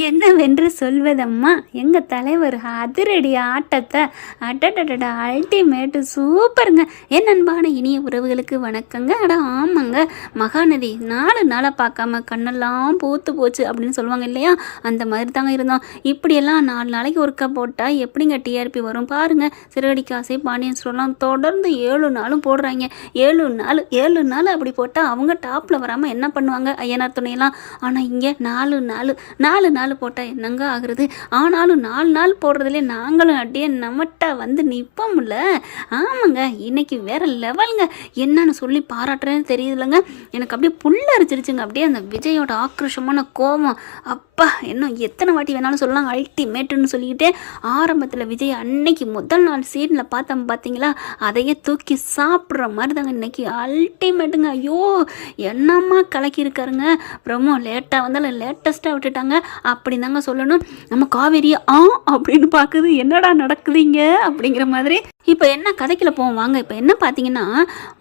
என்னவென்று சொல்வதம்மா, எங்கள் தலைவர் அதிரடி ஆட்டத்தை அடடடடா அல்டிமேட்டு சூப்பருங்க. என் அன்பான இனிய உறவுகளுக்கு வணக்கங்க. ஆமாங்க, மகாநதி 4 நாளாக பார்க்காம கண்ணெல்லாம் பூத்து போச்சு அப்படின்னு சொல்லுவாங்க இல்லையா, அந்த மாதிரி தாங்க இருந்தோம். இப்படியெல்லாம் 4 நாளைக்கு ஒருக்கா போட்டால் எப்படிங்க டிஆர்பி வரும் பாருங்கள். சிறகடி காசை பாண்டியன் ஸ்டோர்லாம் தொடர்ந்து 7 நாளும் போடுறாங்க. 7 நாள் அப்படி போட்டால் அவங்க டாப்பில் வராமல் என்ன பண்ணுவாங்க ஐயனார் துணையெல்லாம். ஆனால் இங்கே 4 நாள் போட்டால் என்னங்க ஆகுறது. ஆனாலும் 4 நாள் போடுறதுலேயே நாங்களும் அப்படியே நம்மட்டா வந்து நிற்போம்ல. ஆமாங்க, இன்னைக்கு வேற லெவலுங்க. என்னன்னு சொல்லி பாராட்டுறேன்னு தெரியுதுலங்க. எனக்கு அப்படியே புல்ல அரிச்சிருச்சுங்க. அப்படியே அந்த விஜயோட ஆக்ரோஷமான கோபம் அப்பா, இன்னும் எத்தனை வாட்டி வேணாலும் சொல்லலாம் அல்டிமேட்டுன்னு சொல்லிக்கிட்டே ஆரம்பத்தில் விஜய் அன்னைக்கு முதல் நாள் சீனில் பார்த்தோம் பார்த்தீங்களா, அதையே தூக்கி சாப்பிட்ற மாதிரி தாங்க இன்னைக்கு அல்டிமேட்டுங்க. ஐயோ என்னம்மா கலக்கியிருக்காருங்க. ப்ரமோ லேட்டாக வந்தாலும் லேட்டஸ்ட்டாக விட்டுட்டாங்க அப்படி தாங்க சொல்லணும். நம்ம காவேரியை அப்படின்னு பார்க்குது, என்னடா நடக்குதுங்க அப்படிங்கிற மாதிரி. இப்போ என்ன கதைக்குள்ள போவோம் வாங்க. இப்போ என்ன பார்த்தீங்கன்னா,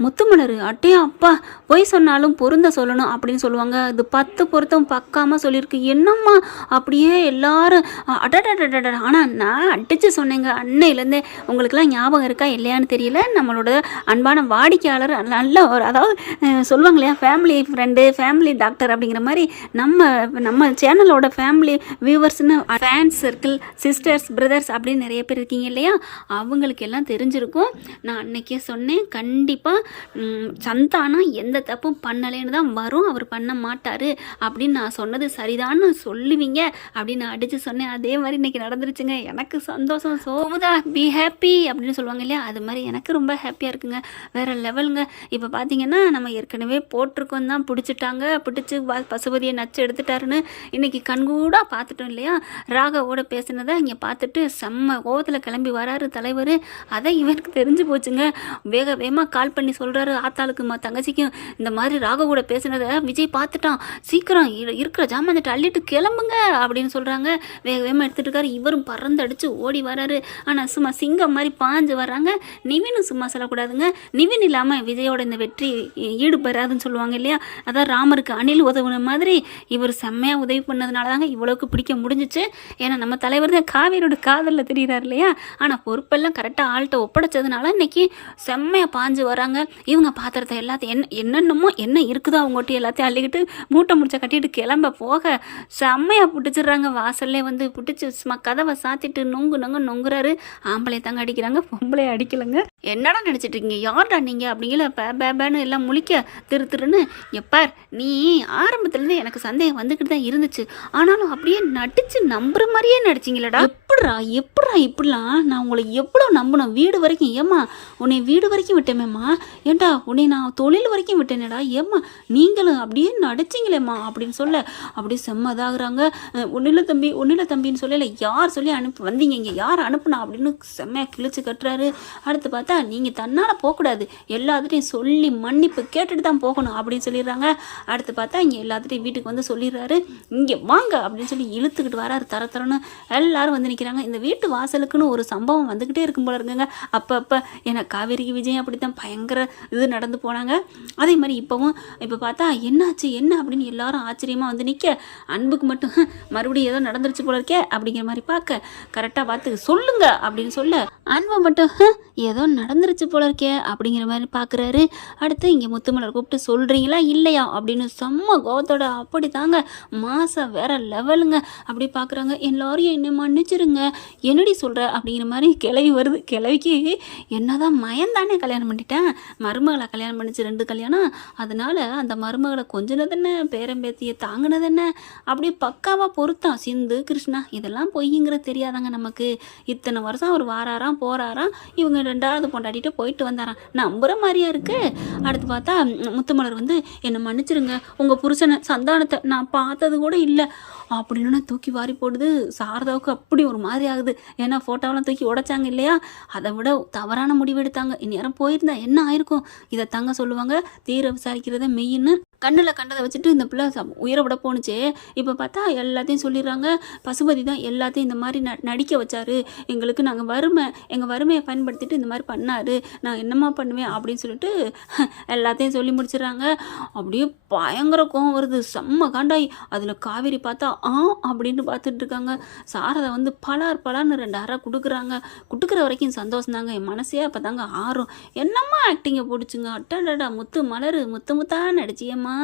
முத்துமலர் அட்டையா அப்பா பொய் சொன்னாலும் பொருந்த சொல்லணும் அப்படின்னு சொல்லுவாங்க. இது 10 பொருத்தம் பக்காமல் சொல்லியிருக்கு. என்னம்மா அப்படியே எல்லாரும் அடடடட. ஆனால் நான் அடித்து சொன்னேங்க அன்னையிலேருந்தே. உங்களுக்குலாம் ஞாபகம் இருக்கா இல்லையான்னு தெரியல. நம்மளோட அன்பான வாடிக்கையாளர் நல்ல ஒரு, அதாவது சொல்லுவாங்க இல்லையா, ஃபேமிலி ஃப்ரெண்டு ஃபேமிலி டாக்டர் அப்படிங்கிற மாதிரி நம்ம சேனலோட ஃபேமிலி வியூவர்ஸ்னு ஃபேன்ஸ் சர்க்கிள் சிஸ்டர்ஸ் பிரதர்ஸ் அப்படின்னு நிறைய பேர் இருக்கீங்க இல்லையா, அவங்களுக்கு எல்லாம் தெரிஞ்சிருக்கும். நான் அன்னைக்கே சொன்னேன், கண்டிப்பாக சந்தானம் எந்த தப்பும் பண்ணலேன்னு தான் வரும், அவர் பண்ண மாட்டார் அப்படின்னு நான் சொன்னது சரிதான்னு சொல்லுவீங்க அப்படின்னு நான் அடித்து சொன்னேன். அதே மாதிரி இன்றைக்கி நடந்துருச்சுங்க. எனக்கு சந்தோஷம். சோமுதா பி ஹாப்பி அப்படின்னு சொல்லுவாங்க இல்லையா, அது மாதிரி எனக்கு ரொம்ப ஹாப்பியாக இருக்குங்க. வேறு லெவலுங்க. இப்போ பார்த்தீங்கன்னா நம்ம ஏற்கனவே போட்டிருக்கோம் தான், பிடிச்சி பசுபதியை நச்சு எடுத்துட்டாருன்னு இன்றைக்கி கண்கூடாக பார்த்துட்டோம் இல்லையா. ராகவோட பேசினதை இங்கே பார்த்துட்டு செம்ம கோவத்தில் கிளம்பி வராரு தலைவர். அதை இவருக்கு தெரிஞ்சு போச்சுங்க. வேகமாக கால் பண்ணி சொல்கிறாரு ஆத்தாளுக்கு தங்கச்சிக்கும், இந்த மாதிரி ராகவோட பேசினதை விஜய் பார்த்துட்டான், சீக்கிரம் இருக்கிற ஜாமான்கிட்ட அள்ளிட்டு கிளம்புங்க அப்படின்னு சொல்கிறாங்க. வேகமாக எடுத்துகிட்டு இருக்காரு. இவரும் பறந்து அடித்து ஓடி வராரு. ஆனால் சும்மா சிங்கம் மாதிரி பாஞ்சு வர்றாங்க. நிவினும் சும்மா சொல்லக்கூடாதுங்க. நிவின் இல்லாமல் விஜயோட இந்த வெற்றி ஈடுபெறாதுன்னு சொல்லுவாங்க இல்லையா, அதான் ராமருக்கு அணில் உதவுன மாதிரி இவர் செம்மையாக உதவி பண்ணதுனால தாங்க இவ்வளவுக்கு பிடிக்க முடிஞ்சிச்சு. ஏன்னா நம்ம தலைவர் தான் காவேரியோட காதலில் தெரிகிறார் இல்லையா. ஆனால் பொறுப்பெல்லாம் கரெக்டாக ஆள்கிட்ட ஒப்படைச்சதுனால இன்னைக்கு செம்மையாக பாஞ்சு வராங்க. இவங்க பாத்திரத்தை எல்லாத்தையும் என்னென்னமோ என்ன இருக்குதோ அவங்ககிட்ட எல்லாத்தையும் அள்ளிக்கிட்டு மூட்டை முடிச்ச கட்டிட்டு கிளம்ப போக செம்மையாக பிடிச்சிடுறாங்க. வாசல்லே வந்து பிடிச்சி சும்மா கதவை சாத்திட்டு நொங்குறாரு. ஆம்பளை தாங்க அடிக்கிறாங்க, பொம்பளை அடிக்கலைங்க. என்னடா நினச்சிட்டு இருக்கீங்க, யார்டா நீங்கள் அப்படிங்கிற பேன்னு எல்லாம் முழிக்க திருன்னு. எப்பார் நீ ஆரம்பத்துலேருந்து எனக்கு சந்தேகம் வந்துக்கிட்டு தான் இருந்துச்சு, ஆனாலும் அப்படியே நடிச்சு நம்புற மாதிரியே நடிச்சிங்களடா. எப்படா இப்படிலாம் நான் உங்களை எவ்வளோ நம்பணும். வீடு வரைக்கும் ஏம்மா உன்னை வீடு வரைக்கும் விட்டேமேம்மா, ஏன்டா உன்னை நான் தொழில் வரைக்கும் விட்டேனேடா, ஏம்மா நீங்களும் அப்படியே நடிச்சிங்களேம்மா அப்படின்னு சொல்ல அப்படியே செம்மதாகிறாங்க. ஒன்றில் தம்பின்னு சொல்லலை, யார் சொல்லி வந்தீங்க இங்கே, யார் அனுப்புனா அப்படின்னு செம்மையாக கிழிச்சு கட்டுறாரு. அடுத்து பார்த்தா நீங்கள் தன்னால் போகக்கூடாது, எல்லாத்துட்டையும் சொல்லி மன்னிப்பு கேட்டுட்டு தான் போகணும் அப்படின்னு சொல்லிடுறாங்க. அடுத்து பார்த்தா இங்கே எல்லாத்துட்டையும் வீட்டுக்கு வந்து சொல்லிடுறாரு, இங்கே வாங்க அப்படின்னு சொல்லி இழுத்துக்கிட்டு வராரு. தரன்னு எல்லாரும் வந்து நிற்கிறாங்க. இந்த வீட்டு வாசலுக்குன்னு ஒரு சம்பவம் வந்துக்கிட்டே இருக்கும் போல இருக்குங்க. அப்போ ஏன்னா காவேரிக்கு விஜய் அப்படித்தான் பயங்கர இது நடந்து போனாங்க. அதே மாதிரி இப்போ பார்த்தா என்னாச்சு என்ன அப்படின்னு எல்லாரும் ஆச்சரியமாக வந்து நிற்க, அன்புக்கு மட்டும் மறுபடியும் ஏதோ நடந்துருச்சு போல இருக்கே அப்படிங்கிற மாதிரி பார்க்க, கரெக்டாக பார்த்து சொல்லுங்க அப்படின்னு சொல்ல, அன்பை மட்டும் ஏதோ நடந்துருச்சு போல இருக்கே அப்படிங்கிற மாதிரி பார்க்குறாரு. அடுத்து இங்கே முத்துமலர் கூப்பிட்டு சொல்கிறீங்களா இல்லையா அப்படின்னு செம்ம கோவத்தோட அப்படி தாங்க மாசம் வேற லெவலுங்க. அப்படி பார்க்குறாங்க. எல்லாரையும் என்ன மன்னிச்சிருங்க, என்னடி சொல்கிற அப்படிங்கிற மாதிரி கிளவி வருது. கிளவிக்கு என்னதான் மயந்தானே கல்யாணம் பண்ணிட்டேன், மருமகளை கல்யாணம் பண்ணிச்சு 2 கல்யாணம், அதனால அந்த மருமகளை கொஞ்சினதென்ன பேரம்பேத்தியை தாங்கினதென்ன அப்படியே பக்காவாக பொறுத்தான். சிந்து கிருஷ்ணா இதெல்லாம் பொய்ங்கிறது தெரியாதாங்க நமக்கு. இத்தனை வருஷம் அவர் வாராராம் போகிறாராம், இவங்க 2வது பொண்டாட்டிட்டு போயிட்டு வந்தாராம், நம்புகிற மாதிரியா இருக்கு. அடுத்து பார்த்தா முத்துமலர் வந்து என்னை மன்னிச்சிருங்க, உங்கள் புருஷனை சந்தானத்தை நான் பார்த்தது கூட இல்லை அப்படின்னு தூக்கி வாரி போடுது. சாரதாவுக்கு அப்படி ஒரு மாதிரி ஆகுது. ஏன்னா ஃபோட்டோவெல்லாம் தூக்கி உடைச்சாங்க இல்லையா, அதை விட தவறான முடிவு எடுத்தாங்க. இந்நேரம் போயிருந்தா என்ன ஆயிருக்கும், இதை தாங்க சொல்லுவாங்க தீர விசாரிக்கிறத மெயின்னு. கண்ணில் கண்டதை வச்சுட்டு இந்த பிள்ளை உயிரை விட போணுச்சே. இப்போ பார்த்தா எல்லாத்தையும் சொல்லிடுறாங்க. பசுபதி தான் எல்லாத்தையும் இந்த மாதிரி நடிக்க வச்சாரு. எங்களுக்கு நாங்கள் எங்கள் வறுமையை பயன்படுத்திட்டு இந்த மாதிரி பண்ணார். நான் என்னம்மா பண்ணுவேன் அப்படின்னு சொல்லிட்டு எல்லாத்தையும் சொல்லி முடிச்சிடுறாங்க. அப்படியே பயங்கர கோவம் வருது, செம்ம காண்டாய். அதில் காவேரி பார்த்தா அப்படின்னு பார்த்துட்டு இருக்காங்க. சாரதா வந்து பலார்னு 2 அரை கொடுக்குற வரைக்கும் சந்தோஷம் தாங்க. என் மனசே அப்போ தாங்க ஆறும். என்னம்மா ஆக்டிங்கை போட்டுச்சுங்க. அட்டாடா முத்து மலரு முத்தா நடிச்சியம்மா,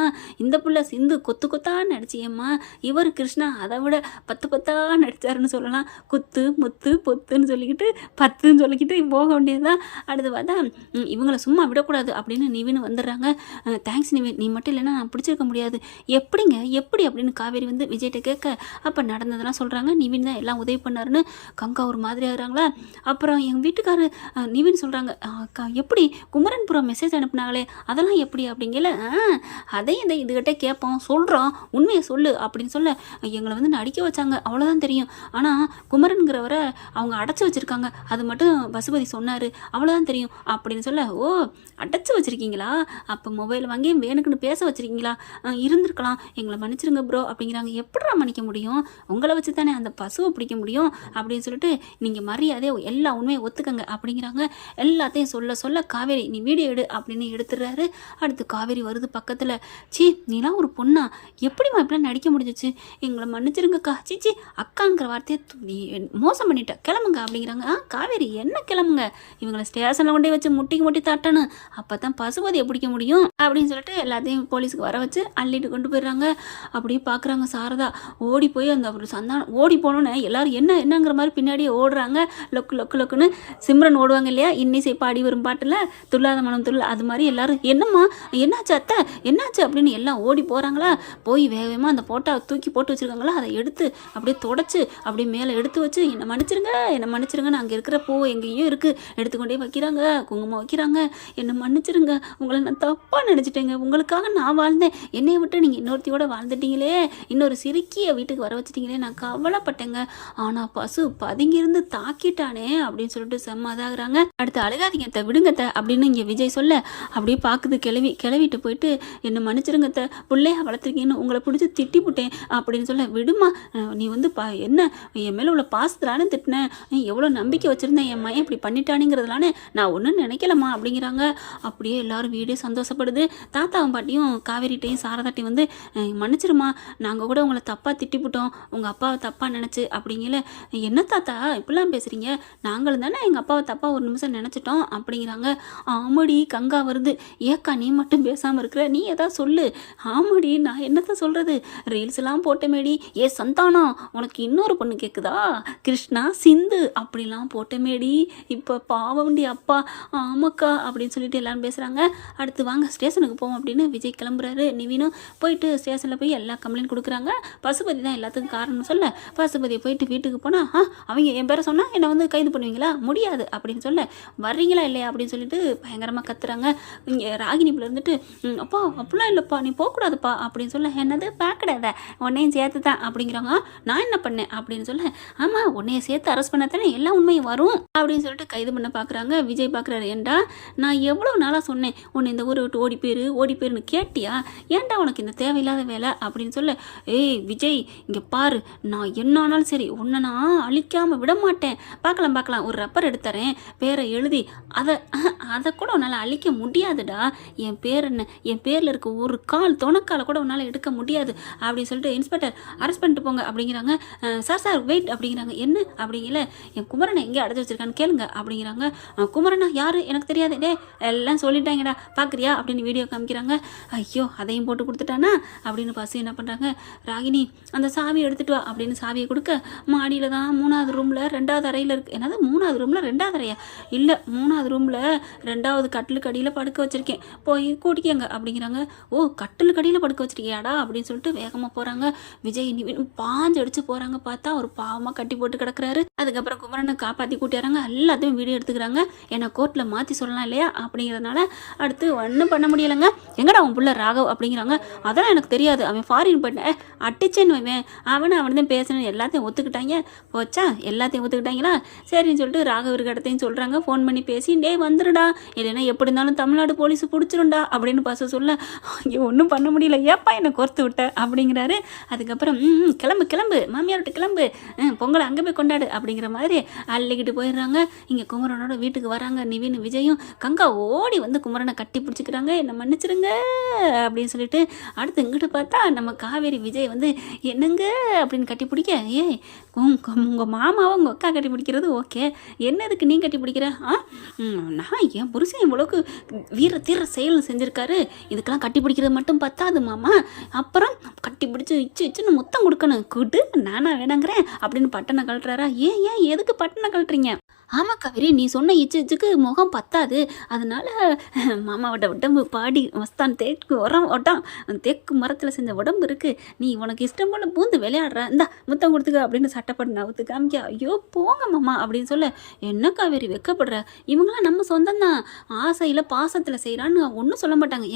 இந்த புள்ள சிந்து கொத்தா நடிச்சியம்மா, இவர் கிருஷ்ணா அதை விட 10 நடிச்சாருன்னு சொல்லலாம். குத்து முத்து பொத்துன்னு சொல்லிக்கிட்டு 10ன்னு சொல்லிக்கிட்டு போக வேண்டியதுதான். அடுத்து பார்த்தா இவங்களை சும்மா விடக்கூடாது அப்படின்னு நிவின் வந்துடுறாங்க. தேங்க்ஸ் நிவின், நீ மட்டும் இல்லைன்னா நான் பிடிச்சிருக்க முடியாது. எப்படி அப்படின்னு காவேரி வந்து விஜய்கிட்ட கேட்க அப்போ நடந்ததெல்லாம் சொல்கிறாங்க. நிவின் தான் எல்லாம் உதவி பண்ணாருன்னு கங்கா ஒரு மாதிரி ஆகுறாங்களா. அப்புறம் எங்கள் வீட்டுக்காரர் நிவின் சொல்கிறாங்க, எப்படி குமரன்புரம் மெசேஜ் அனுப்புனாங்களே அதெல்லாம் எப்படி அப்படிங்கல. அதையும் இந்த இதுகிட்ட கேட்போம், சொல்கிறோம், உண்மையை சொல்லு அப்படின்னு சொல்ல எங்களை வந்து நடிக்க வச்சாங்க, அவ்வளோதான் தெரியும். ஆனால் குமரனுங்கிறவரை அவங்க அடைச்சி வச்சுருக்காங்க, அது மட்டும் பசுபதி சொன்னார், அவ்வளோதான் தெரியும் அப்படின்னு சொல்ல. ஓ, அடைச்சி வச்சுருக்கீங்களா? அப்போ மொபைல் வாங்கி வேணுக்குன்னு பேச வச்சுருக்கீங்களா? இருந்திருக்கலாம், எங்களை மன்னிச்சிருங்க ப்ரோ அப்படிங்கிறாங்க. எப்படிடா மன்னிக்க முடியும்? உங்களை வச்சு தானே அந்த பசுவை பிடிக்க முடியும் அப்படின்னு சொல்லிட்டு நீங்கள் மரியாதையை எல்லா உண்மையை ஒத்துக்கங்க அப்படிங்கிறாங்க. எல்லாத்தையும் சொல்ல காவேரி நீ வீடியோ எடு அப்படின்னு எடுத்துடுறாரு. அடுத்து காவேரி வருது பக்கத்தில். நீலாம் ஒரு பொண்ணா, எப்படிமா இப்படிலாம் நடிக்க முடிஞ்சிச்சு? எங்களை மன்னிச்சிருங்கக்கா. சீச்சி, அக்காங்கிற வார்த்தையை நீ மோசம் பண்ணிட்ட, கிளம்புங்க அப்படிங்கிறாங்க. காவேரி என்ன கிளம்புங்க, இவங்களை ஸ்டேஷனில் கொண்டே வச்சு முட்டி தாட்டணும், அப்போ தான் பசுபதியை பிடிக்க முடியும் அப்படின்னு சொல்லிட்டு எல்லாத்தையும் போலீஸுக்கு வர வச்சு அள்ளிட்டு கொண்டு போயிடுறாங்க. அப்படியே பார்க்குறாங்க சாரதா. ஓடி போய் அந்த ஒரு சந்தானம் ஓடி போனோன்னு எல்லாரும் என்னங்கிற மாதிரி பின்னாடியே ஓடுறாங்க. லொக்குன்னு சிம்ரன் ஓடுவாங்க இல்லையா, இன்னிசை பாடி வரும் பாட்டில் துள்ளாத மனம் துள்ள, அது மாதிரி எல்லாரும் என்னம்மா என்னாச்சு அத்தை என்னாச்சு அப்படின்னு எல்லாம் ஓடி போகிறாங்களா. போய் வேகமாக அந்த போட்டாவை தூக்கி போட்டு வச்சுருக்காங்களா, அதை எடுத்து அப்படியே தொடச்சி அப்படியே மேலே எடுத்து வச்சு என்னை மன்னிச்சிருங்கன்னு அங்கே இருக்கிற பூ எங்கேயும் இருக்குது எடுத்துக்கொண்டே வைக்கிறாங்க, குங்குமம் வைக்கிறாங்க. என்னை மன்னிச்சிருங்க, உங்களை நான் தப்பாக நினச்சிட்டேங்க, உங்களுக்காக நான் வாழ்ந்தேன், என்னையை விட்டு நீங்கள் இன்னொருத்தியோட வாழ்ந்துட்டீங்களே, இன்னொரு சிறுக்கியை வீட்டுக்கு வர வச்சுட்டீங்களே, நான் கவலைப்பட்டேங்க. ஆனால் பசு பதுங்கிருந்து தாக்கிட்டானே அப்படின்னு சொல்லிட்டு செம்மதாகிறாங்க. அடுத்து அழுகாதீங்க விடுங்கத்த அப்படின்னு இங்கே விஜய் சொல்ல அப்படியே பார்க்குது கிளவிட்டு போயிட்டு என்னை மன்னிச்சிருங்கத்த, பிள்ளையா வளர்த்துருக்கீங்கன்னு உங்களை பிடிச்சி திட்டி போட்டேன் அப்படின்னு சொல்ல. விடுமா, நீ வந்து என்ன என் மேலே உள்ள பாசத்துலான்னு திட்டினேன், எவ்வளோ நம்பிக்கை வச்சுருந்தேன், என் மையன் இப்படி பண்ணிட்டானுங்கிறதுலான்னு நான் ஒன்றும் நினைக்கலம்மா அப்படிங்கிறாங்க. அப்படியே எல்லாரும் வீடே சந்தோஷப்படுது. தாத்தாவும் பாட்டியும் காவேரிட்டையும் சாரதாட்டையும் வந்து மன்னிச்சிருமா, நாங்கள் கூட உங்களை தப்பாக திட்டிவிட்டோம், உங்கள் அப்பாவை தப்பாக நினச்சி அப்படிங்கல. என்ன தாத்தா இப்படிலாம் பேசுகிறீங்க, நாங்களும் தானே எங்கள் அப்பாவை தப்பாக ஒரு நிமிஷம் நினச்சிட்டோம் அப்படிங்கிறாங்க. ஆமாடி கங்கா வருது, ஏக்கா நீ மட்டும் பேசாமல் இருக்கிற, நீ எதாவது சொல்லு. ஆமாடி நான் என்னத்தான் சொல்கிறது, ரீல்ஸ்லாம் போட்டமேடி, சந்தானம் உனக்கு இன்னொரு பொண்ணு கேட்குதா, கிருஷ்ணா சிந்து அப்படிலாம் போட்டமேடி, இப்போ பாவண்டி அப்பா. ஆமாக்கா அப்படின்னு சொல்லிட்டு எல்லாரும் பேசுகிறாங்க. அடுத்து வாங்க ஸ்டேஷனுக்கு போவோம் அப்படின்னு விஜய் கிளம்புறாரு. நிவினும் போயிட்டு ஸ்டேஷனில் போய் எல்லா கம்ப்ளைண்ட் கொடுக்குறாங்க. பசுபதி தான் எல்லாத்துக்கும் காரணம் சொல்ல, பசுபதியை போயிட்டு வீட்டுக்கு போனால் அவங்க என் பேரை சொன்னால் என்னை வந்து கைது பண்ணுவீங்களா, முடியாது அப்படின்னு சொல்ல, வர்றீங்களா இல்லையா அப்படின்னு சொல்லிட்டு பயங்கரமாக கத்துறாங்க. இங்கே ராகினிப்பில் இருந்துட்டு அப்பா அப்படிலாம் இல்லைப்பா, நீ போகக்கூடாதுப்பா அப்படின்னு சொல்ல. என்னது பார்க்கடாத, உன்னையும் சேர்த்து தான் அப்படிங்கிறாங்க. நான் என்ன பண்ணேன் அப்படின்னு சொல்ல, ஆமாம் உன்னையை சேர்த்து அரெஸ்ட் பண்ண தானே எல்லா உண்மையும் வரும் அப்படின்னு சொல்லிட்டு கைது பண்ண பார்க்குறாங்க. விஜய் பார்க்குறாரு, ஏண்டா நான் எவ்வளோ நாளாக சொன்னேன் உன்னை இந்த ஊரை விட்டு ஓடி போயிருன்னு கேட்டியா, ஏன்டா உனக்கு இந்த தேவையில்லாத வேலை அப்படின்னு சொல்ல. விஜய் இங்கே பாரு, நான் என்ன ஆனாலும் சரி உன்னை நான் அழிக்காமல் விட மாட்டேன், பார்க்கலாம் ஒரு ரப்பர் எடுத்துறேன், பேரை எழுதி அதை கூட உன்னால் அழிக்க முடியாதுடா, என் பேர் என்ன, என் பேரில் இருக்க ஒரு துணைக்கால கூட உன்னால் எடுக்க முடியாது அப்படின்னு சொல்லிட்டு இன்ஸ்பெக்டர் அரெஸ்ட் பண்ணிட்டு போங்க அப்படிங்கிறாங்க. சார் வெயிட் அப்படிங்கிறாங்க. என்ன அப்படிங்கல, என் குமரனை எங்கே அடைச்சி வச்சிருக்கான்னு கேளுங்க அப்படிங்கிறாங்க. குமரனா யாரு எனக்கு தெரியாது, எல்லாம் சொல்லிட்டாங்கடா பார்க்குறியா அப்படின்னு வீடியோ காமிக்கிறாங்க. ஐயோ அதையும் போட்டு கொடுத்துட்டானா அப்படின்னு பசு என்ன பண்ணுறாங்க, ராகினி அந்த சாவியை எடுத்துகிட்டு வா அப்படின்னு சாவியை கொடுக்க, மாடியில் தான் 3வது ரூமில் 2வது அறையில் இருக்குது. என்னது 3வது ரூமில் 2வது அறையா? இல்லை 3வது ரூமில் 2வது கட்டிலுக்கு அடியில் படுக்க வச்சுருக்கேன், போய் கூட்டிக்கங்க அப்படிங்கிறாங்க. ஓ கட்டிலுக்கு அடியில் படுக்க வச்சுருக்கியாடா அப்படின்னு சொல்லிட்டு வேகமாக போகிறாங்க. விஜய் பாஞ்சு அடித்து போகிறாங்க. பார்த்தா ஒரு பாவமாக கட்டி போட்டு கிடக்குறாரு. அதுக்கப்புறம் குமரனை காப்பாற்றி கூட்டிடுறாங்க. எல்லாத்தையும் வீடியோ எடுத்துக்கிறாங்க. ஏன்னா கோர்ட்டில் மாற்றி சொல்லலாம் இல்லையா அப்படிங்கிறதுனால. அடுத்து ஒன்றும் பண்ண முடியலைங்க. எங்கடா அவன் புள்ள ராகவ் அப்படிங்கிறாங்க. அதெல்லாம் எனக்கு தெரியாது, அவன் ஃபாரின் போயிட்டேன் அட்டிச்சேன்னு வைவேன், அவன் பேசணும் எல்லாத்தையும் ஒத்துக்கிட்டாங்க. போச்சா எல்லாத்தையும் ஒத்துக்கிட்டாங்களா, சரின்னு சொல்லிட்டு ராகவ் இருக்க இடத்தையும் சொல்கிறாங்க. ஃபோன் பண்ணி பேசி வந்துடுடா, இல்லைன்னா எப்படி இருந்தாலும் தமிழ்நாடு போலீஸ் பிடிச்சிருண்டா அப்படின்னு பச சொல்ல, ஐயோ ஒன்றும் பண்ண முடியல, ஏப்பா என்னை கோர்த்து விட்ட அப்படிங்கிறாரு. அதுக்கப்புறம் கிளம்பு கிளம்பு மாமியார் விட்டு கிளம்பு, பொங்கலை அங்கே போய் கொண்டாடு அப்படிங்கிற மாதிரி அள்ளிக்கிட்டு போயிடுறாங்க. இங்கே குமரனோட வீட்டுக்கு வராங்க நிவின் விஜயும். கங்கா ஓடி வந்து குமரனை கட்டி பிடிச்சிக்கிறாங்க, என்னை மன்னிச்சிருங்க அப்படின்னு சொல்லிட்டு. அடுத்து இங்கிட்டு பார்த்தா நம்ம காவேரி விஜய் வந்து என்னங்க அப்படின்னு கட்டி பிடிக்க, உங்கள் மாமாவை உங்கள் அக்கா கட்டி பிடிக்கிறது ஓகே, என்னதுக்கு நீ கட்டி பிடிக்கிற? நான் என் புருஷன் இவ்வளோக்கு வீர தீர செயல் செஞ்சுருக்காரு, இதுக்கெல்லாம் கட்டி பிடிக்கிறது மட்டும் பத்தாது மாமா, அப்புறம் கட்டி பிடிச்சி இச்சுன்னு முத்தம் கொடுக்கணும், கூட்டு நானா வேணாங்கிறேன் அப்படின்னு பட்டனை கழட்டுறாரா. ஏன் எதுக்கு பட்டனை கழட்டுறீங்க? ஆமாம் காவேரி, நீ சொன்ன இச்சுக்கு முகம் பத்தாது, அதனால மாமாவோட உடம்பு பாடி மஸ்தான் தேக்கு ஒட்டான், தேக்கு மரத்தில் செஞ்ச உடம்பு இருக்குது, நீ உனக்கு இஷ்டம் போல் பூந்து விளையாடுற, இந்தா முத்தம் கொடுத்துக்க அப்படின்னு சட்டப்பட்டு நவுத்து காமிக்க. ஐயோ போங்க மாமா அப்படின்னு சொல்ல, என்ன காவேரி வெக்கப்படுற, இவங்களாம் நம்ம சொந்தம் தான், ஆசையில் பாசத்தில் செய்கிறான்னு ஒன்றும் சொல்ல மாட்டாங்க.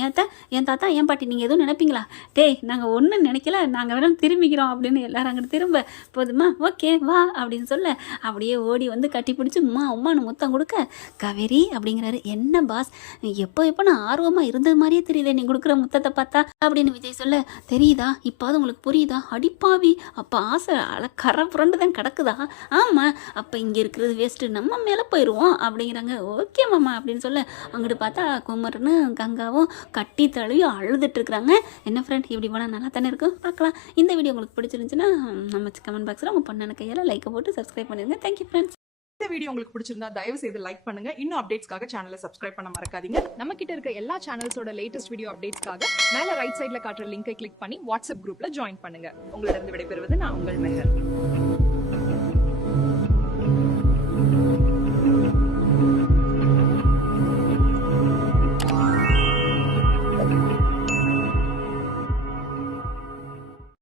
என் தாத்தா என் பாட்டி நீங்கள் எதுவும் நினைப்பீங்களா? டேய் நாங்கள் ஒன்றும் நினைக்கல, நாங்கள் வேணாலும் திரும்பிக்கிறோம் அப்படின்னு எல்லாரும் அங்கிட்டு திரும்ப போதுமா, ஓகே வா அப்படின்னு சொல்ல அப்படியே ஓடி வந்து கட்டி பிடிச்சி உம்மானு முத்தம் கொடுக்க. காவேரி அப்படிங்கிறாரு. என்ன பாஸ், எப்போ நான் ஆர்வமாக இருந்தது மாதிரியே தெரியல நீ கொடுக்குற முத்தத்தை பார்த்தா அப்படின்னு விஜய் சொல்ல. தெரியுதா, இப்போது உங்களுக்கு புரியுதா? அடிப்பாவி, அப்போ ஆசை கரை புரண்டு தான் கிடக்குதா? ஆமாம், அப்போ இங்கே இருக்கிறது வேஸ்ட்டு, நம்ம மேலே போயிடுவோம் அப்படிங்கிறாங்க. ஓகே மாமா அப்படின்னு சொல்ல அங்கிட்டு பார்த்தா குமரனும் கங்காவும் கட்டி தழுவி அழுதுட்டு இருக்கிறாங்க. என்ன ஃப்ரெண்ட், இப்படி போனால் நல்லா தானே இருக்கும், பார்க்கலாம். இந்த வீடியோ உங்களுக்கு பிடிச்சிருந்துச்சுன்னா நம்ம கமெண்ட் பாக்ஸில் உங்கள் பொண்ணான கையால் லைக்கை போட்டு சப்ஸ்கிரைப் பண்ணிடுங்க. Thank you friends. இந்த வீடியோ உங்களுக்கு பிடிச்சிருந்தா தயவு செய்து லைக் பண்ணுங்க. இன்னும் அப்டேட்ஸ்க்காக சேனலை சப்ஸ்கிரைப் பண்ண மறக்காதீங்க. நம்ம கிட்ட இருக்க எல்லா சேனல்ஸோட லேட்டஸ்ட் வீடியோ அப்டேட்ஸ்க்காக மேல ரைட் சைடுல காட்டுற லிங்கை கிளிக் பண்ணி வாட்ஸ்அப் குரூப்ல ஜாயின் பண்ணுங்க. உங்களிடம் விடைபெறுவது நான் உங்கள் மெஹர்.